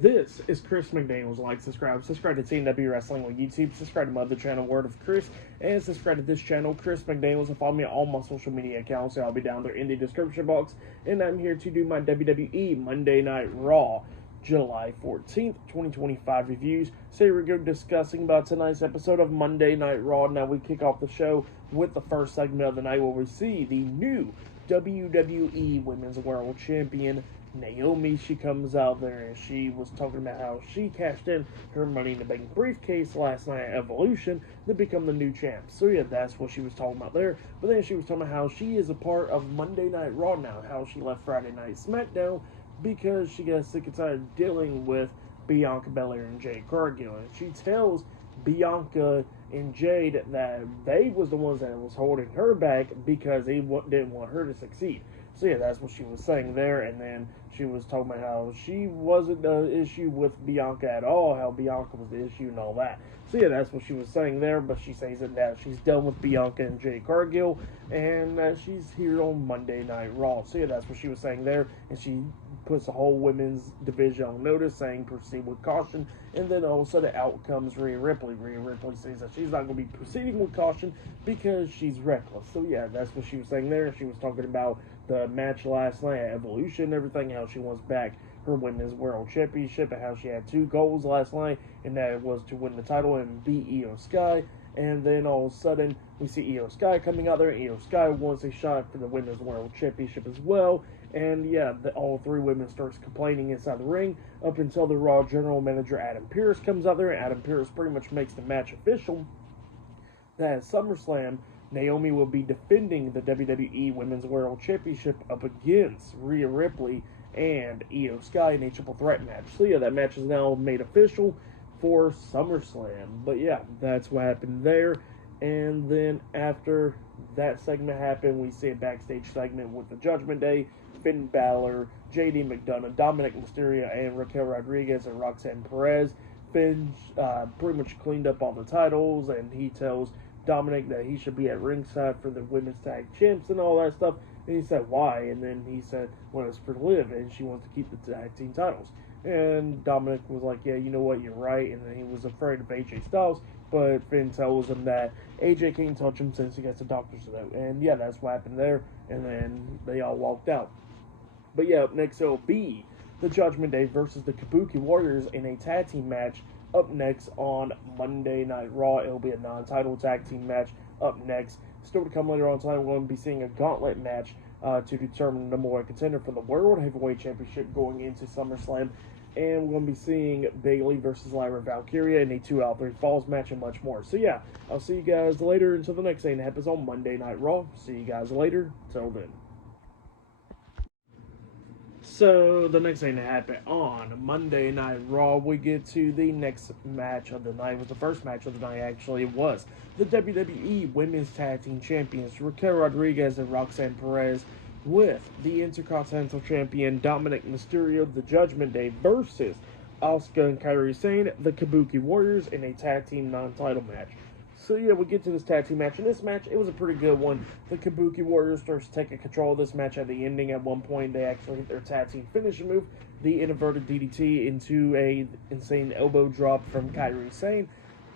This is Chris McDaniels. Like, subscribe to TNW Wrestling on YouTube, subscribe to my other channel, Word of Chris, and subscribe to this channel, Chris McDaniels, and follow me on all my social media accounts. I'll be down there in the description box, and I'm here to do my WWE Monday Night Raw, July 14th, 2025 reviews. So here we go, discussing about tonight's episode of Monday Night Raw. Now we kick off the show with the first segment of the night where we see the new WWE Women's World Champion, Naomi. She comes out there and she was talking about how she cashed in her Money in the Bank briefcase last night at Evolution to become the new champ. So yeah, that's what she was talking about there. But then she was talking about how she is a part of Monday Night Raw now, how she left Friday Night SmackDown because she got sick and tired of dealing with Bianca Belair and Jade Cargill. And she tells Bianca and Jade that they was the ones that was holding her back because they didn't want her to succeed. So yeah, that's what she was saying there. And then she was talking about how she wasn't the issue with Bianca at all, how Bianca was the issue and all that. So yeah, that's what she was saying there. But she says that now she's done with Bianca and Jade Cargill, and she's here on Monday Night Raw. So yeah, that's what she was saying there. And she puts the whole women's division on notice, saying proceed with caution. And then all of a sudden out comes Rhea Ripley. Rhea Ripley says that she's not going to be proceeding with caution because she's reckless. So yeah, that's what she was saying there. She was talking about the match last night at Evolution and everything, how she wants back her Women's World Championship, and how she had two goals last night, and that was to win the title and beat Io Sky. And then all of a sudden, we see Io Sky coming out there, and Io Sky wants a shot for the Women's World Championship as well. And yeah, all three women starts complaining inside the ring up until the Raw General Manager Adam Pearce comes out there, and Adam Pearce pretty much makes the match official. That at SummerSlam, Naomi will be defending the WWE Women's World Championship up against Rhea Ripley and Io Sky in a triple threat match. So yeah, that match is now made official for SummerSlam. But yeah, that's what happened there. And then after that segment happened, we see a backstage segment with the Judgment Day, Finn Balor, JD McDonough, Dominic Mysterio, and Raquel Rodriguez and Roxanne Perez. Finn pretty much cleaned up all the titles, and he tells Dominic that he should be at ringside for the women's tag champs and all that stuff. And he said, why? And then he said, well, it's for Liv, and she wants to keep the tag team titles. And Dominic was like, yeah, you know what, you're right. And then he was afraid of AJ Styles, but Finn tells him that AJ can't touch him since he gets a doctor's note. And yeah, that's what happened there. And then they all walked out. But yeah, up next it'll be the Judgment Day versus the Kabuki Warriors in a tag team match. Up next on Monday Night Raw, it'll be a non-title tag team match. Up next, still to come later on tonight, we're going to be seeing a Gauntlet match to determine the number one contender for the World Heavyweight Championship going into SummerSlam. And we're going to be seeing Bayley versus Lyra Valkyria in a 2 out of 3 falls match and much more. So yeah, I'll see you guys later until the next thing that happens on Monday Night Raw. See you guys later. Till then. So, the next thing that happened on Monday Night Raw, we get to the next match of the night. It was the first match of the night, actually. It was the WWE Women's Tag Team Champions, Raquel Rodriguez and Roxanne Perez, with the Intercontinental Champion, Dominic Mysterio, the Judgment Day, versus Asuka and Kairi Sane, the Kabuki Warriors, in a tag team non-title match. So yeah, we get to this tag team match. In this match, it was a pretty good one. The Kabuki Warriors starts taking control of this match at the ending. At one point, they actually hit their tag team finishing move, the inverted DDT, into a insane elbow drop from Kairi Sane.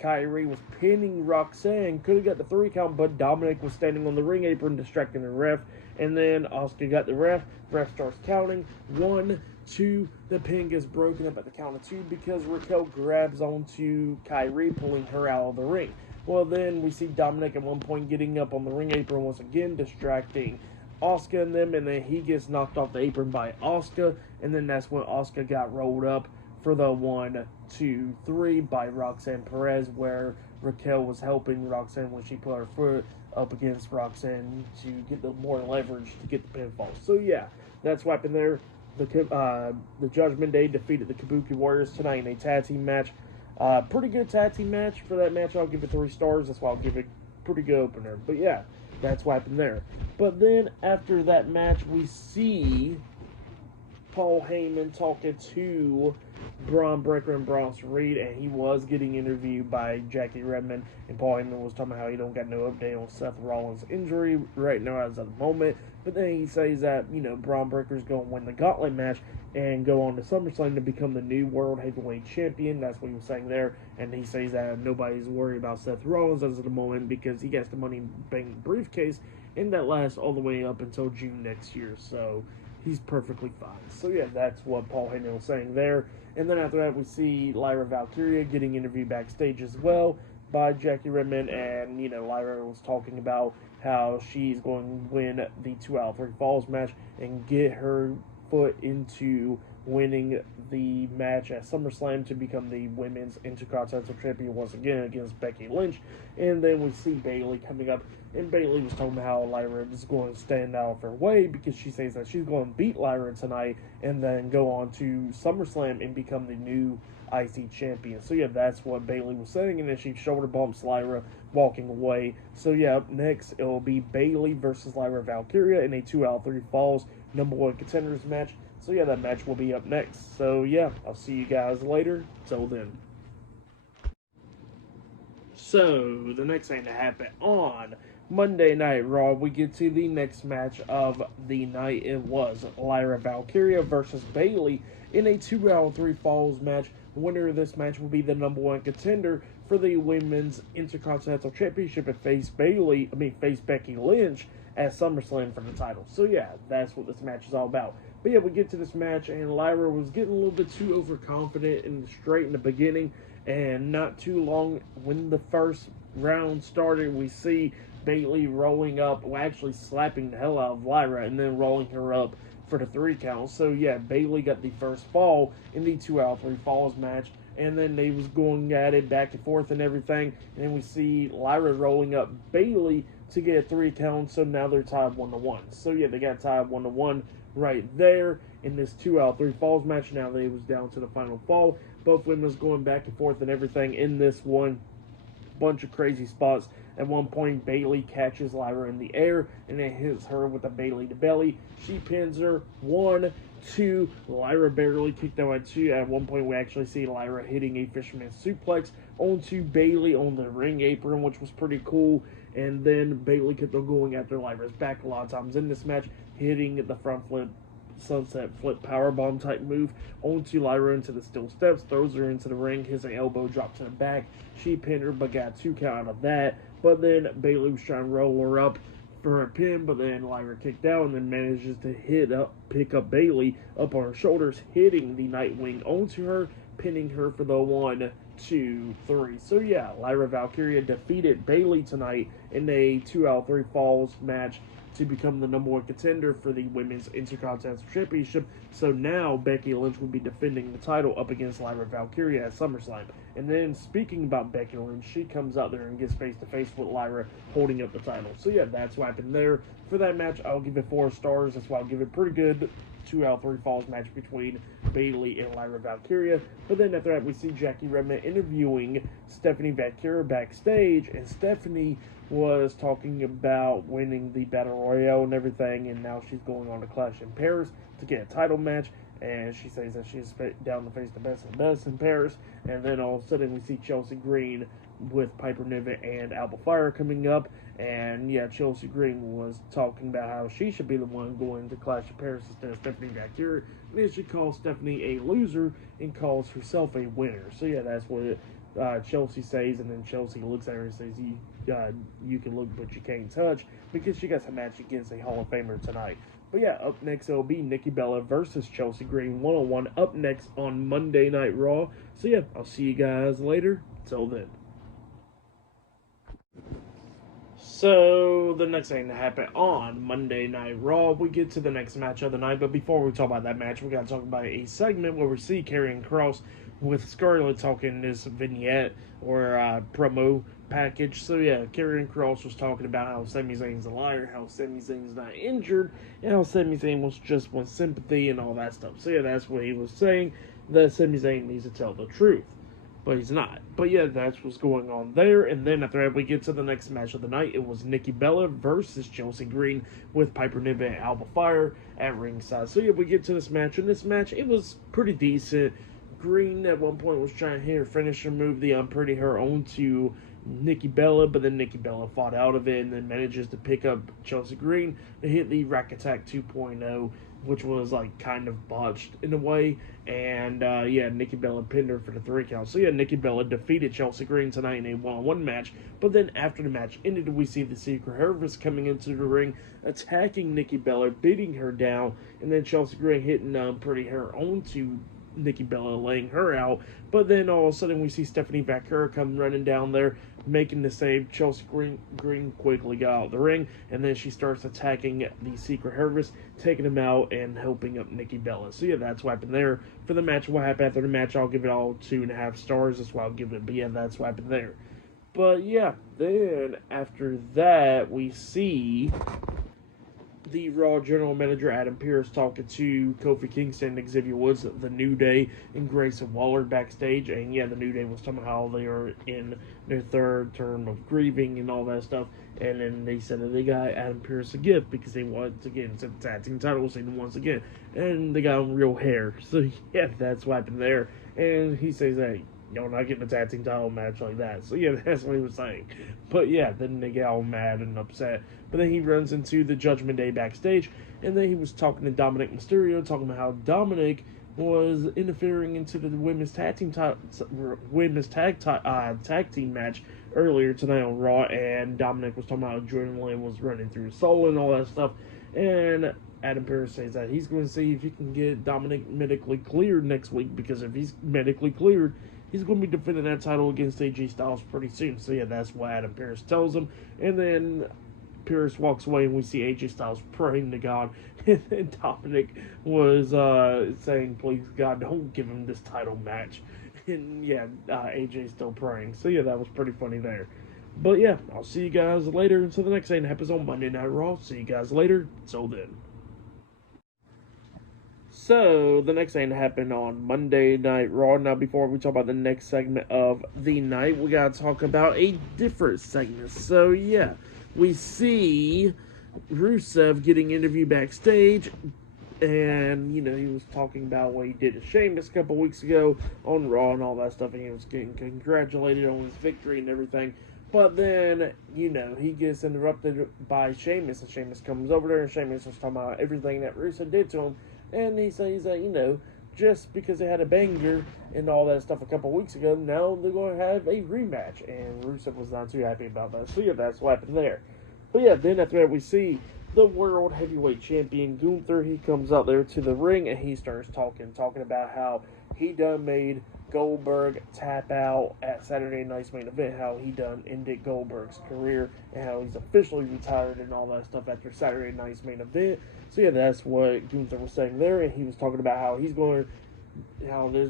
Kairi was pinning Roxanne, could have got the 3 count, but Dominic was standing on the ring apron distracting the ref. And then Asuka got the ref. Ref starts counting. 1, 2. The pin gets broken up at the count of 2 because Raquel grabs onto Kairi, pulling her out of the ring. Well, then we see Dominic at one point getting up on the ring apron once again, distracting Asuka and them, and then he gets knocked off the apron by Asuka, and then that's when Asuka got rolled up for the 1, 2, 3 by Roxanne Perez, where Raquel was helping Roxanne when she put her foot up against Roxanne to get the more leverage to get the pinfall. So yeah, that's what happened there. The Judgment Day defeated the Kabuki Warriors tonight in a tag team match. Pretty good tag team match. For that match, I'll give it 3 stars. That's why I'll give it pretty good opener. But yeah, that's what happened there. But then after that match, we see Paul Heyman talking to Braun Breaker and Bronson Reed, and he was getting interviewed by Jackie Redmond, and Paul Heyman was talking about how he don't got no update on Seth Rollins' injury right now as of the moment, but then he says that, Braun Breaker's going to win the Gauntlet match and go on to SummerSlam to become the new World Heavyweight Champion. That's what he was saying there, and he says that nobody's worried about Seth Rollins as of the moment because he gets the Money Bank briefcase, and that lasts all the way up until June next year, so he's perfectly fine. So yeah, that's what Paul Heyman was saying there. And then after that, we see Lyra Valkyria getting interviewed backstage as well by Jackie Redmond, and Lyra was talking about how she's going to win the 2 out of 3 falls match and get her foot into winning the match at SummerSlam to become the women's Intercontinental Champion once again against Becky Lynch. And then we see Bayley coming up, and Bayley was talking about how Lyra is going to stand out of her way because she says that she's going to beat Lyra tonight and then go on to SummerSlam and become the new IC champion. So yeah, that's what Bayley was saying, and then she shoulder bumps Lyra walking away. So yeah, up next it will be Bayley versus Lyra Valkyria in a 2 out of 3 falls #1 contenders match. So yeah, that match will be up next. So yeah, I'll see you guys later. Till then. So the next thing to happen on Monday Night Raw, we get to the next match of the night. It was Lyra Valkyria versus Bayley in a 2 out of 3 falls match. The winner of this match will be the #1 contender for the Women's Intercontinental Championship and face Becky Lynch at SummerSlam for the title. So yeah, that's what this match is all about. But yeah, we get to this match, and Lyra was getting a little bit too overconfident and straight in the beginning, and not too long when the first round started, we see Bayley rolling up, well, actually slapping the hell out of Lyra, and then rolling her up for the 3 count. So yeah, Bayley got the first fall in the 2 out of 3 falls match, and then they was going at it back and forth and everything, and then we see Lyra rolling up Bayley to get a 3 count, so now they're tied 1-1. So yeah, they got tied 1-1 right there in this 2 out of 3 falls match. Now they was down to the final fall. Both women was going back and forth and everything in this one. Bunch of crazy spots. At one point, Bayley catches Lyra in the air and it hits her with a Bayley to belly. She pins her. 1, 2. Lyra barely kicked out at 2. At one point, we actually see Lyra hitting a fisherman suplex onto Bayley on the ring apron, which was pretty cool. And then Bayley kept on going after Lyra's back a lot of times in this match, hitting the front flip, sunset flip powerbomb type move onto Lyra into the steel steps, throws her into the ring, hits an elbow drop to the back. She pinned her, but got 2 count out of that. But then Bayley was trying to roll her up for a pin, but then Lyra kicked out and then manages to pick up Bayley up on her shoulders, hitting the Nightwing onto her, pinning her for the 1, 2, 3. So yeah, Lyra Valkyria defeated Bayley tonight in a 2 out of 3 falls match to become the #1 contender for the Women's Intercontinental Championship. So now Becky Lynch will be defending the title up against Lyra Valkyria at SummerSlam. And then speaking about Becky Lynch, she comes out there and gets face to face with Lyra holding up the title. So yeah, that's what happened there. For that match, I'll give it 4 stars. That's why I'll give it pretty good 2 out of 3 falls match between Bayley and Lyra Valkyria. But then after that, we see Jackie Redmond interviewing Stephanie Valkyria backstage, and Stephanie was talking about winning the Battle Royale and everything, and now she's going on to Clash in Paris to get a title match, and she says that she's down to face the best of the best in Paris. And then all of a sudden we see Chelsea Green with Piper Niven and Alba Fire coming up, and yeah, Chelsea Green was talking about how she should be the one going to Clash in Paris instead of Stephanie Valkyria, and then she calls Stephanie a loser and calls herself a winner. So yeah, that's what Chelsea says, and then Chelsea looks at her and says, you can look but you can't touch, because she got a match against a Hall of Famer tonight. But yeah, up next it'll be Nikki Bella versus Chelsea Green 1-on-1 up next on Monday Night Raw. So yeah, I'll see you guys later. Till then. So the next thing to happen on Monday Night Raw, we get to the next match of the night. But before we talk about that match, we got to talk about a segment where we see Karrion Kross with Scarlett talking this vignette or promo package. So yeah, Karrion Kross was talking about how Sami Zayn's a liar, how Sami Zayn's not injured, and how Sami Zayn was just want sympathy and all that stuff. So yeah, that's what he was saying, that Sami Zayn needs to tell the truth. but he's not. But yeah, that's what's going on there. And then after that, we get to the next match of the night. It was Nikki Bella versus Chelsea Green with Piper Niven and Alba Fire at ringside. So yeah, we get to this match. And this match, it was pretty decent. Green at one point was trying to hit her finisher move, the Unpretty Her, onto Nikki Bella, but then Nikki Bella fought out of it and then manages to pick up Chelsea Green to hit the Rack Attack 2.0, which was like kind of botched in a way. And yeah, Nikki Bella pinned her for the 3 count. So yeah, Nikki Bella defeated Chelsea Green tonight in a one-on-one match. But then after the match ended, we see the Secret Service coming into the ring, attacking Nikki Bella, beating her down, and then Chelsea Green hitting Pretty Her onto Nikki Bella, laying her out. But then all of a sudden we see Stephanie Vaquera come running down there, making the save. Chelsea Green quickly got out of the ring, and then she starts attacking the Secret Service, taking them out and helping up Nikki Bella. So yeah, that's what happened there. For the match, what happened after the match, I'll give it all 2.5 stars. That's why I'll give it. But yeah, that's what happened there. But yeah, then after that we see the Raw General Manager Adam Pearce talking to Kofi Kingston and Xavier Woods, the New Day, and Grayson Waller backstage. And yeah, the New Day was talking how they are in their 3rd term of grieving and all that stuff. And then they said that they got Adam Pearce a gift because they wanted to get into the tag team titles once again. And they got him real hair. So yeah, that's what happened there. And he says that, you're not getting a tag team title match like that. So yeah, that's what he was saying. But yeah, then they get all mad and upset. But then he runs into the Judgment Day backstage, and then he was talking to Dominic Mysterio, talking about how Dominic was interfering into the women's tag team tag team match earlier tonight on Raw, and Dominic was talking about adrenaline was running through his soul and all that stuff. And Adam Pearce says that he's going to see if he can get Dominic medically cleared next week, because if he's medically cleared, he's going to be defending that title against AJ Styles pretty soon. So yeah, that's what Adam Pearce tells him. And then Pearce walks away, and we see AJ Styles praying to God. And then Dominic was saying, please God, don't give him this title match. And yeah, AJ's still praying. So yeah, that was pretty funny there. But yeah, I'll see you guys later until the next thing that happens on Monday Night Raw. See you guys later. Till then. So, the next thing that happened on Monday Night Raw. Now, before we talk about the next segment of the night, we gotta talk about a different segment. So, yeah, we see Rusev getting interviewed backstage, and, you know, he was talking about what he did to Sheamus a couple weeks ago on Raw and all that stuff, and he was getting congratulated on his victory and everything. But then, you know, he gets interrupted by Sheamus, and Sheamus comes over there, and Sheamus was talking about everything that Rusev did to him. And he says that, you know, just because they had a banger and all that stuff a couple weeks ago, now they're going to have a rematch. And Rusev was not too happy about that. So yeah, that's what happened there. But yeah, then after that we see the World Heavyweight Champion Gunther. He comes out there to the ring and he starts talking about how he done made Goldberg tap out at Saturday Night's Main Event, how he done ended Goldberg's career, and how he's officially retired and all that stuff after Saturday Night's Main Event. So yeah, that's what Gunther was saying there, and he was talking about how there's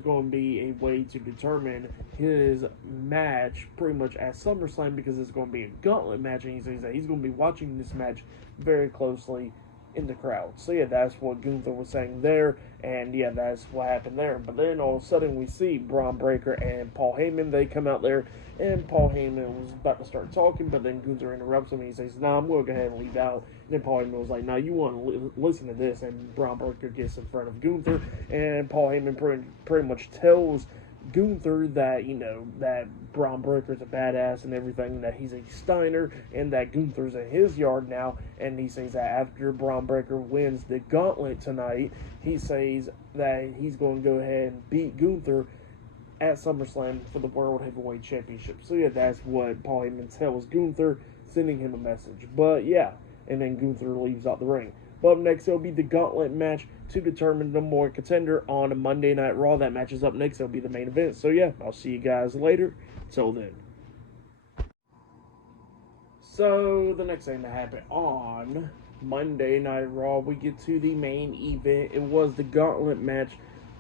going to be a way to determine his match pretty much at SummerSlam, because it's going to be a gauntlet match, and he says that he's going to be watching this match very closely in the crowd. So yeah, that's what Gunther was saying there, and yeah, that's what happened there. But then all of a sudden we see Braun Breaker and Paul Heyman. They come out there, and Paul Heyman was about to start talking, but then Gunther interrupts him and he says, I'm going to go ahead and leave out. And then Paul Heyman was like, you want to listen to this. And Braun Breaker gets in front of Gunther, and Paul Heyman pretty much tells Gunther that, you know, that Braun Breaker's a badass and everything, that he's a Steiner, and that Gunther's in his yard now. And he says that after Braun Breaker wins the Gauntlet tonight, he says that he's going to go ahead and beat Gunther at SummerSlam for the World Heavyweight Championship. So yeah, that's what Paul Heyman tells Gunther, sending him a message. But yeah, and then Gunther leaves out the ring. But up next, it'll be the Gauntlet match to determine the more Contender on Monday Night Raw. That match is up next. It'll be the main event. So yeah, I'll see you guys later. Till then. So the next thing that happened on Monday Night Raw, we get to the main event. It was the Gauntlet match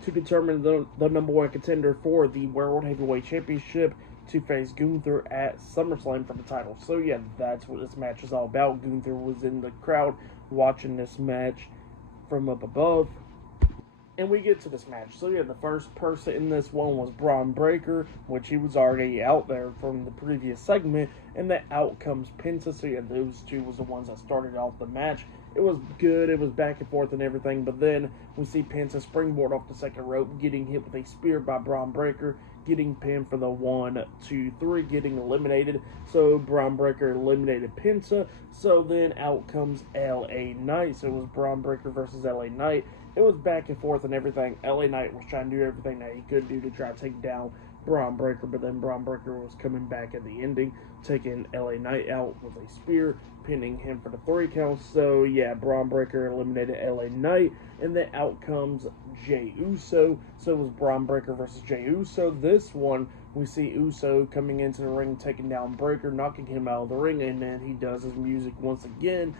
to determine the number one contender for the World Heavyweight Championship to face Gunther at SummerSlam for the title. So yeah, that's what this match is all about. Gunther was in the crowd watching this match from up above. And we get to this match. So yeah, the first person in this one was Braun Breaker, which he was already out there from the previous segment, and then out comes Penta. So yeah, those two was the ones that started off the match. It was good, it was back and forth and everything, but then we see Penta springboard off the second rope, getting hit with a spear by Braun Breaker, getting pinned for the 1, 2, 3, getting eliminated. So Braun Breaker eliminated Penta. So then out comes LA Knight. So it was Braun Breaker versus LA Knight. It was back and forth and everything. LA Knight was trying to do everything that he could do to try to take down Braun Breaker, but then Braun Breaker was coming back at the ending, taking LA Knight out with a spear, pinning him for the 3 count. So yeah, Braun Breaker eliminated LA Knight, and then out comes Jey Uso. So it was Braun Breaker versus Jey Uso. This one, we see Uso coming into the ring, taking down Breaker, knocking him out of the ring, and then he does his music once again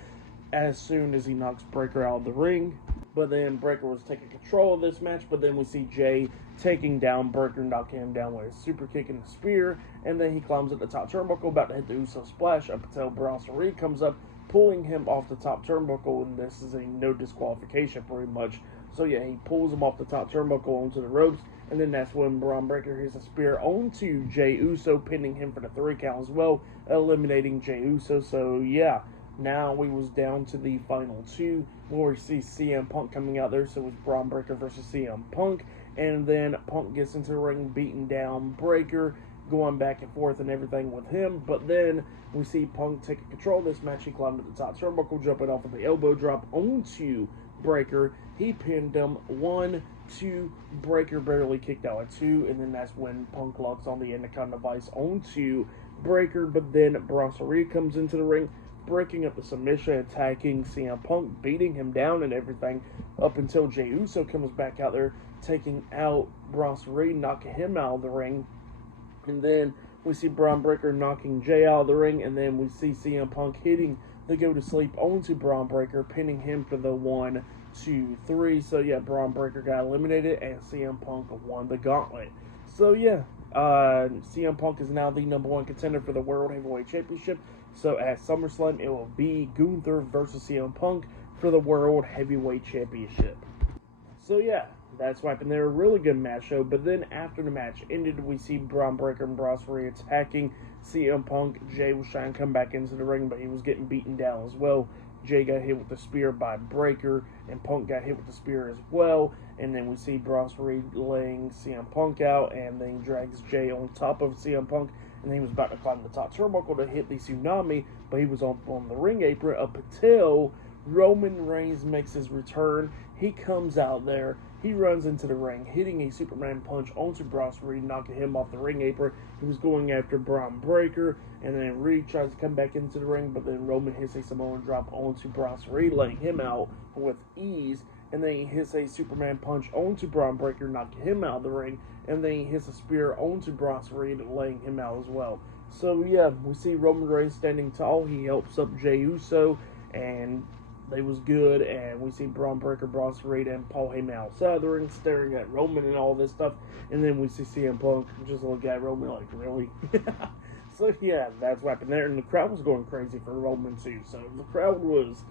as soon as he knocks Breaker out of the ring. But then Breaker was taking control of this match, but then we see Jay taking down Breaker, knocking him down with a super kick and a spear, and then he climbs at the top turnbuckle, about to hit the Uso splash up until Bronson Reed comes up, pulling him off the top turnbuckle, and this is a no disqualification pretty much. So yeah, he pulls him off the top turnbuckle onto the ropes, and then that's when Braun Breaker hits a spear onto Jey Uso, pinning him for the 3 count as well, eliminating Jey Uso. So yeah, now we was down to the final 2, where we see CM Punk coming out there. So it was Braun Breaker versus CM Punk, and then Punk gets into the ring, beating down Breaker, going back and forth and everything with him. But then we see Punk taking control of this match. He climbed at the top turnbuckle, jumping off of the elbow drop onto Breaker. He pinned him 1, 2, Breaker barely kicked out at 2, and then that's when Punk locks on the Anaconda Vice onto Breaker. But then Bronson Reed comes into the ring, breaking up the submission, attacking CM Punk, beating him down and everything, up until Jey Uso comes back out there, taking out Bronson Reed, knocking him out of the ring. And then we see Braun Breaker knocking Jay out of the ring, and then we see CM Punk hitting the go to sleep onto Braun Breaker, pinning him for the 1, 2, 3. So yeah, Braun Breaker got eliminated, and CM Punk won the Gauntlet. So yeah, CM Punk is now the #1 contender for the World Heavyweight Championship. So at SummerSlam, it will be Gunther versus CM Punk for the World Heavyweight Championship. So yeah, that's what happened there. A really good match show. But then after the match ended, we see Braun Breaker and Bronson Reed attacking CM Punk. Jay was trying to come back into the ring, but he was getting beaten down as well. Jay got hit with the spear by Breaker, and Punk got hit with the spear as well. And then we see Bronson Reed laying CM Punk out, and then he drags Jay on top of CM Punk, and he was about to climb the top turnbuckle to hit the tsunami, but he was on the ring apron up until Roman Reigns makes his return. He comes out there, he runs into the ring, hitting a Superman punch onto Bronson Reed, knocking him off the ring apron. He was going after Braun Breaker, and then Reed tries to come back into the ring, but then Roman hits a Samoan drop onto Bronson Reed, laying him out with ease. And then he hits a Superman punch onto Braun Breaker, knocking him out of the ring. And then he hits a spear onto Bronson Reed, laying him out as well. So yeah, we see Roman Reigns standing tall. He helps up Jey Uso, and they was good. And we see Braun Breaker, Bronson Reed, and Paul Heyman outside of the ring, staring at Roman and all this stuff. And then we see CM Punk just look at Roman like, really? So yeah, that's what happened there. And the crowd was going crazy for Roman too. So the crowd was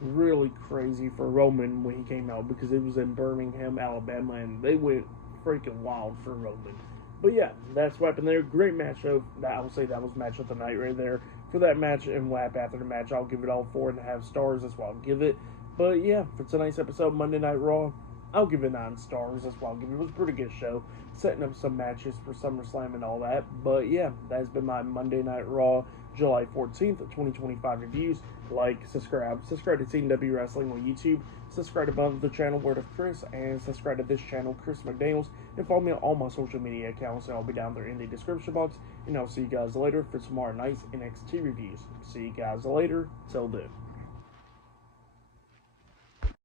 really crazy for Roman when he came out, because it was in Birmingham, Alabama, and they went freaking wild for Roman. But yeah, that's what happened there. Great match show. I will say that was match of the night right there. For that match and what happened after the match, I'll give it all 4.5 stars. That's what I'll give it. But yeah, for tonight's episode, Monday Night Raw, I'll give it 9 stars. That's what I'll give it. It was a pretty good show, setting up some matches for SummerSlam and all that. But yeah, that's been my Monday Night Raw, July 14th, 2025 reviews. Like, subscribe to TNW Wrestling on YouTube, subscribe above the channel Word of Chris, and subscribe to this channel, Chris McDaniels, and follow me on all my social media accounts, and I'll be down there in the description box. And I'll see you guys later for tomorrow night's NXT reviews. See you guys later. Till then.